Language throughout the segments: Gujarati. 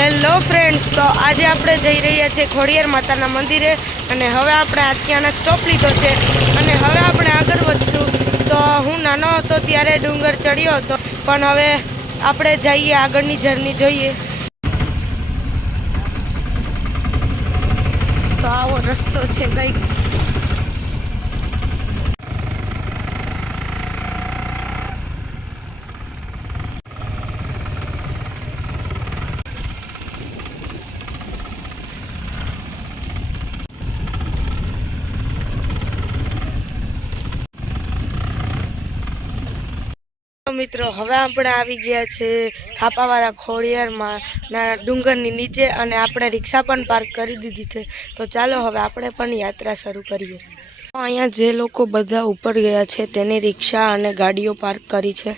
હેલો ફ્રેન્ડ્સ, તો આજે આપણે જઈ રહ્યા છીએ ખોડિયાર માતાના મંદિરે અને હવે આપણે ત્યાંના સ્ટોપ લીધો છે અને હવે આપણે આગળ વધશું. તો હું નાનો હતો ત્યારે ડુંગર ચડ્યો હતો, પણ હવે આપણે જઈએ આગળની જર્ની જોઈએ. તો આવો રસ્તો છે કંઈક. મિત્રો, હવે આપણે આવી ગયા છે થાપાવાળા ખોડિયારમાં ના ડુંગરની નીચે અને આપણે રિક્ષા પણ પાર્ક કરી દીધી છે. તો ચાલો હવે આપણે પણ યાત્રા શરૂ કરીએ. અહીંયા જે લોકો બધા ઉપર ગયા છે તેની રિક્ષા અને ગાડીઓ પાર્ક કરી છે.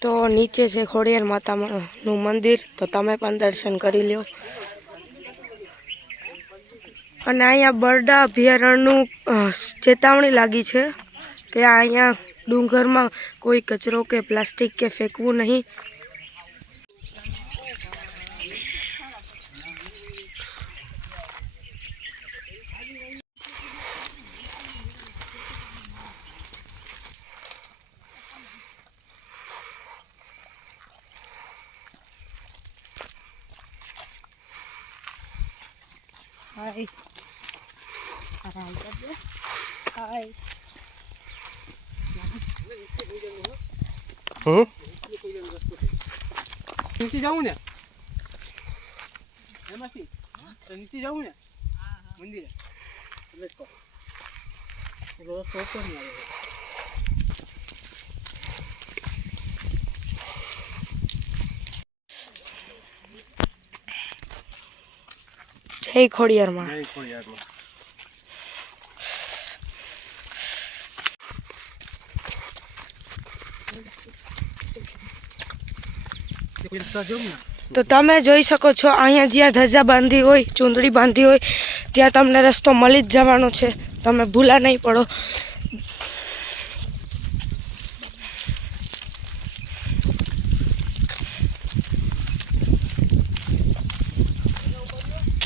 તો નીચે છે ખોડિયાર માતાનું મંદિર, તો તમે પણ દર્શન કરી લો. અને અહીંયા બરડા અભયારણ્યનું ચેતવણી લાગી છે કે અહીંયા ડુંગરમાં કોઈ કચરો કે પ્લાસ્ટિક કે ફેંકવું નહીં. હાય હાય. નીચે જાવું ને એમાંથી તો નીચે જાવું ને મંદિરે એટલે રસ્તો ઓછો નહીં આવે. જય ખોડિયારમાં. તો તમે જોઈ શકો છો અહીંયા જ્યાં ધજા બાંધી હોય, ચૂંદડી બાંધી હોય, ત્યાં તમને રસ્તો મળી જ જવાનો છે. તમે ભૂલા નહીં પડો.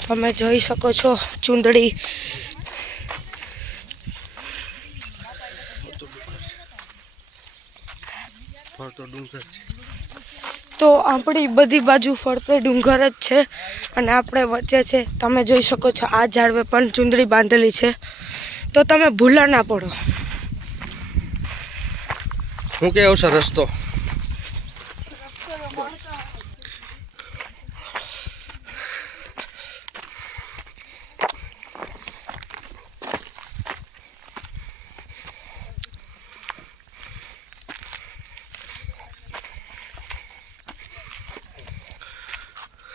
તમે જોઈ શકો છો ચૂંદડી. તો આપણી બધી બાજુ ફરતે ડુંગર જ છે અને આપણે વચ્ચે છે. તમે જોઈ શકો છો આ ઝાડવે પણ ચૂંદડી બાંધેલી છે, તો તમે ભૂલા ના પડો. હું કે આવશે રસ્તો?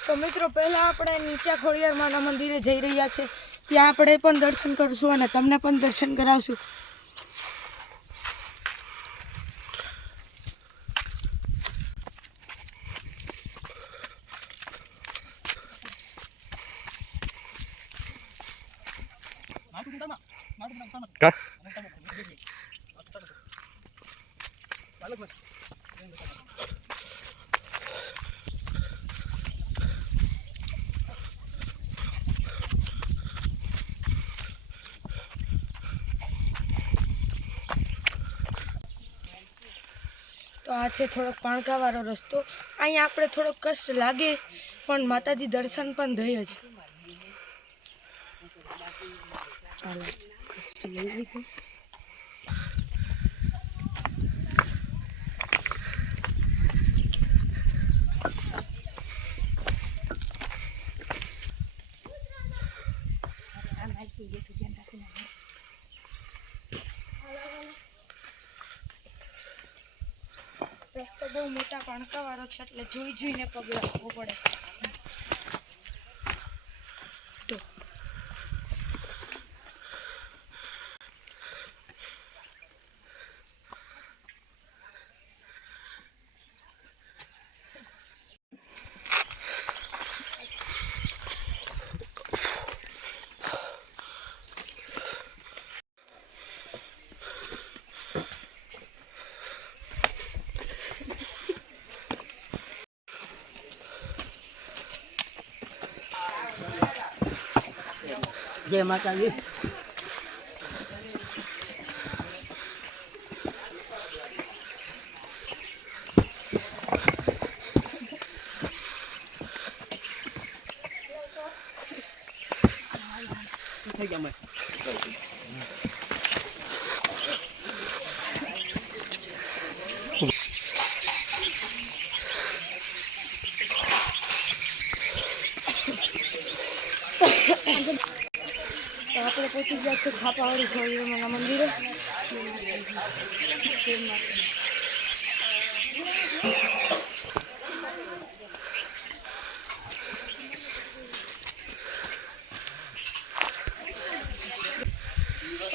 તો મિત્રો, પહેલાં આપણે નીચે ખોડિયાર માના મંદિરે જઈ રહ્યા છે. ત્યાં આપણે પણ દર્શન કરશું અને તમને પણ દર્શન કરાવશું. તો આ છે થોડોક પાણકાવાળો રસ્તો. અહીંયા આપણે થોડોક કષ્ટ લાગે, પણ માતાજી દર્શન પણ થઈ જ. રસ્તો બહુ મોટા પાણકાવાળો છે એટલે જોઈ જોઈને પગ રાખવો પડે. જય માતાજી. થઈ ગયા મેં. તો આપણે પહોંચી ગયા છે ખાપાવાળી ખોડિયારના મંદિરે.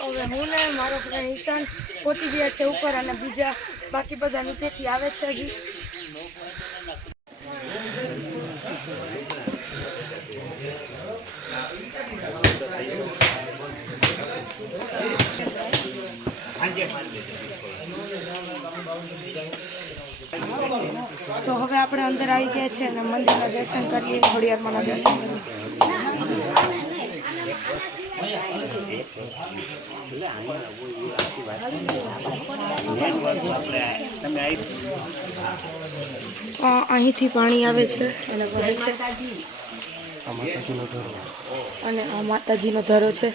હવે હું ને મારો ફ્રેન્ડ ઈશાન પહોંચી ગયા છે ઉપર અને બીજા બાકી બધા નીચેથી આવે છે હજી. તો હવે આપણે અંદર આવી ગયા છે અને મંદિરના દર્શન કરીએ, ખોડિયારમાંના દર્શન કરીએ. અહીંથી પાણી આવે છે અને વહે છે અને આ માતાજીનો ધરો છે.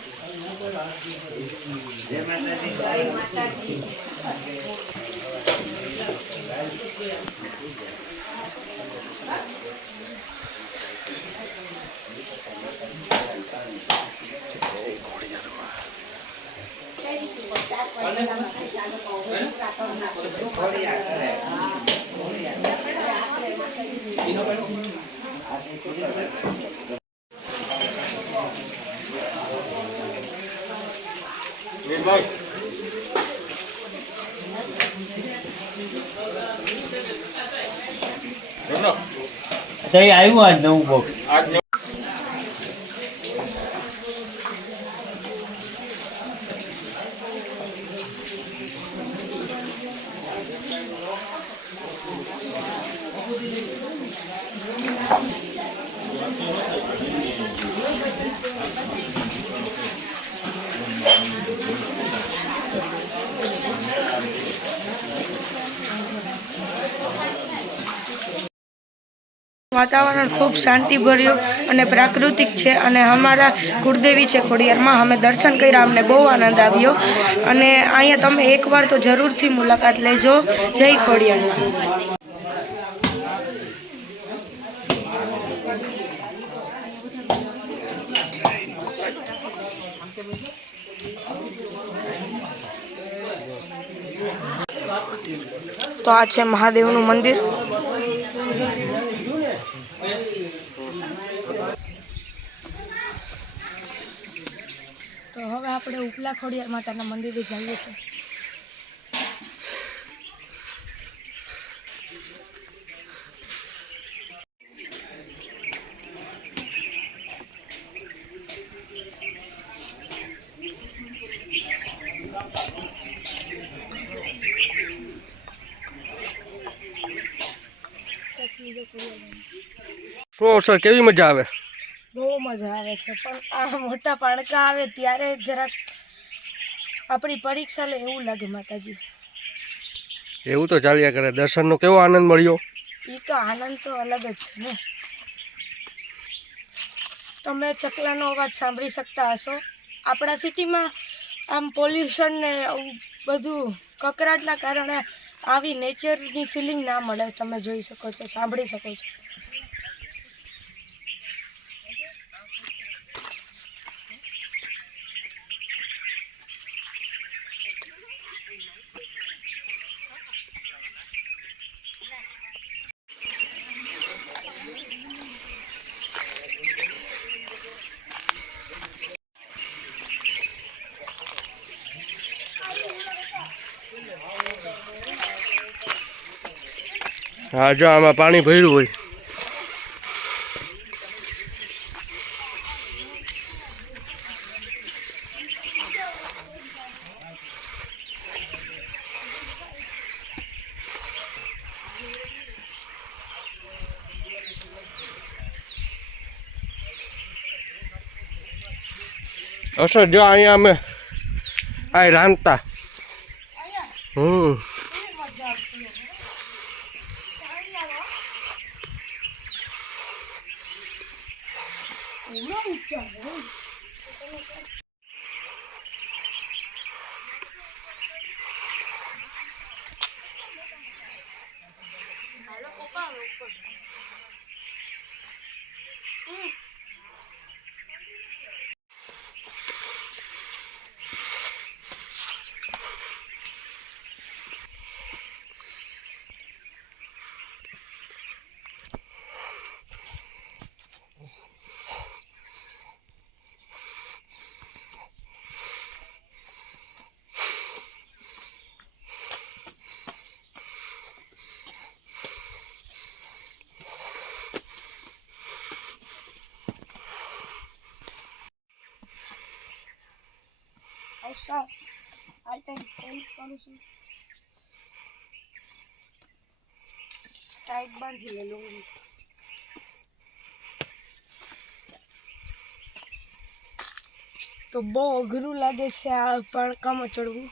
અત્યારે આવ્યું આજ નવું બોક્સ. વાતાવરણ ખૂબ શાંતિભર્યું અને પ્રાકૃતિક છે અને અમારા કુળદેવી છે ખોડિયારમાં. અમે દર્શન કર્યા, અમને બહુ આનંદ આવ્યો અને અહીંયા તમે એકવાર તો જરૂરથી મુલાકાત લેજો. જય ખોડિયાર. તો આ છે મહાદેવનું મંદિર. તો હવે આપણે ઉપલા ખોડિયાર માતાના મંદિરે જઈએ છીએ. શું અવસર, કેવી મજા આવે? બહુ મજા આવે છે, પણ આ મોટા પાણકા આવે ત્યારે જરાક આપણી પરીક્ષા લે એવું લાગે માતાજી. એવું તો ચાલ્યા કરે. દર્શનનો કેવો આનંદ મળ્યો? એ તો આનંદ તો અલગ જ છે ને. તમે ચકલાનો અવાજ સાંભળી શકતા હશો. આપણા સિટીમાં આમ પોલ્યુશન ને બધું કકરાટના કારણે આવી નેચરની ફિલિંગ ના મળે. તમે જોઈ શકો છો, સાંભળી શકો છો. હા, જો આમાં પાણી ભર્યું હોય. અસર જો અહીંયા અમે આ રાંધતા. ટાઈટ બાંધી લે લુંગી. તો બહુ અઘરું લાગે છે આ પડકામાં ચડવું.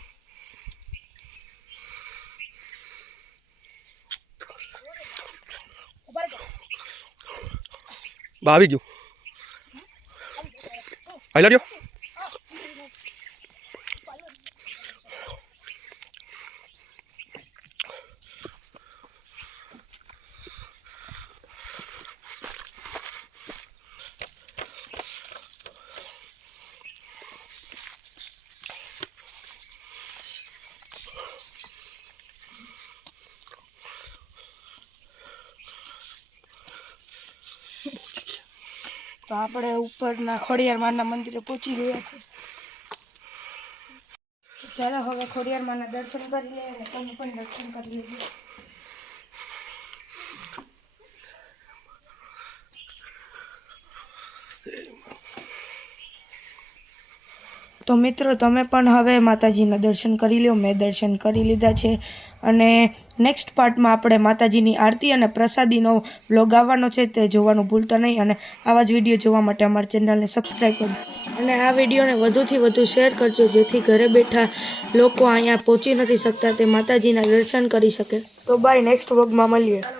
આવી ગયું. આઈ લવ યુ. તો આપણે ઉપરના ખોડિયાર માના મંદિરે પહોંચી ગયા છે. ચાલો હવે ખોડિયાર માના દર્શન કરી લઈએ અને તમે પણ દર્શન કરી લેજો. તો મિત્રો તમે પણ હવે માતાજીના દર્શન કરી લો. મેં દર્શન કરી લીધા છે અને નેક્સ્ટ પાર્ટમાં આપણે માતાજીની આરતી અને પ્રસાદીનો વ્લોગ આવવાનો છે, તે જોવાનું ભૂલતા નહીં. અને આવા જ વિડીયો જોવા માટે અમારી ચેનલને સબસ્ક્રાઈબ કરજો અને આ વિડીયોને વધુથી વધુ શેર કરજો, જેથી ઘરે બેઠા લોકો અહીંયા પહોંચી નથી શકતા તે માતાજીના દર્શન કરી શકે. તો બાય, નેક્સ્ટ વ્લોગમાં મળીએ.